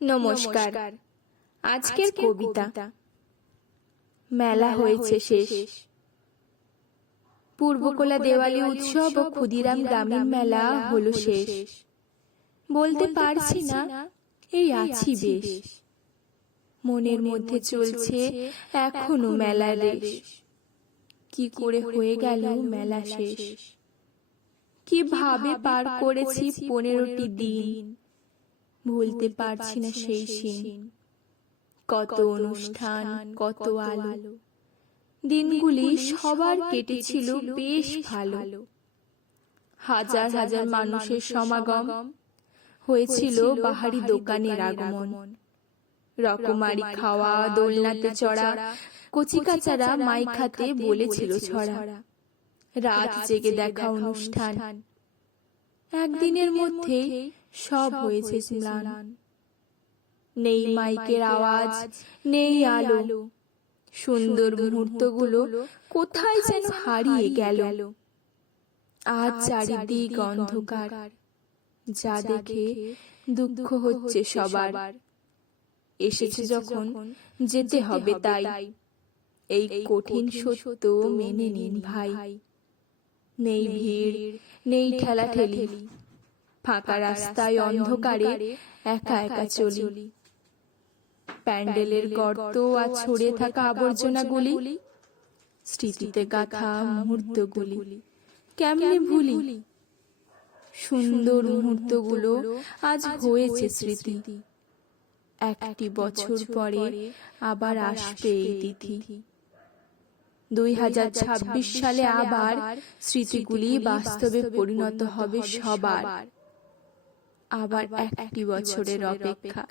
নমস্কার। আজকের কবিতা মেলা হয়েছে শেষ। পূর্বকোলা দেওয়ালি উৎসব ও ক্ষুদিরাম গ্রামীণ মেলা হলো শেষ। বলতে পারছি না এই আছি বেশ। মনের মধ্যে চলছে এখনও মেলা রেশ কি করে হয়ে গেল মেলা শেষ? কীভাবে পার করেছি পনেরোটি দিন? ভুলতে পারছি না সেই সিন কত অনুষ্ঠান কত আলো। দিনগুলি সবার কেটেছিল বেশ ভালো। হাজার হাজার মানুষের সমাগম হয়েছিল বাহারি দোকানের আগমন। রকমারি খাওয়া দোলনাতে চড়া কচিকাচারা মাইখাতে বলেছিল ছড়া। রাত জেগে দেখা অনুষ্ঠান। একদিনের মধ্যে সব হয়েছে ম্লান নেই মাইকের আওয়াজ নেই আলো। সুন্দর মুহূর্তগুলো কোথায় যেন হারিয়ে গেল। আজ চারিদিক অন্ধকার যা দেখে দুঃখ হচ্ছে সবার। এসেছে যখন যেতে হবে তাই। এই কঠিন সত্য মেনে নিন ভাই। নেই ভিড় নেই ঠেলাঠেলি। ফাঁকা রাস্তায় অন্ধকারে একা একা চলি। প্যান্ডেলের গর্ত আর ছড়িয়ে থাকা আবর্জনাগুলি। স্মৃতিতে গাথা মুহূর্তগুলি। কেমনে ভুলি? সুন্দর মুহূর্তগুলো আজ হয়েছে স্মৃতি। একটি বছর পরে আবার আসবে এই তিথি। দুই হাজার ছাব্বিশ সালে আবার স্মৃতিগুলি বাস্তবে পরিণত হবে সবার। আবার একটি বছরের অপেক্ষা।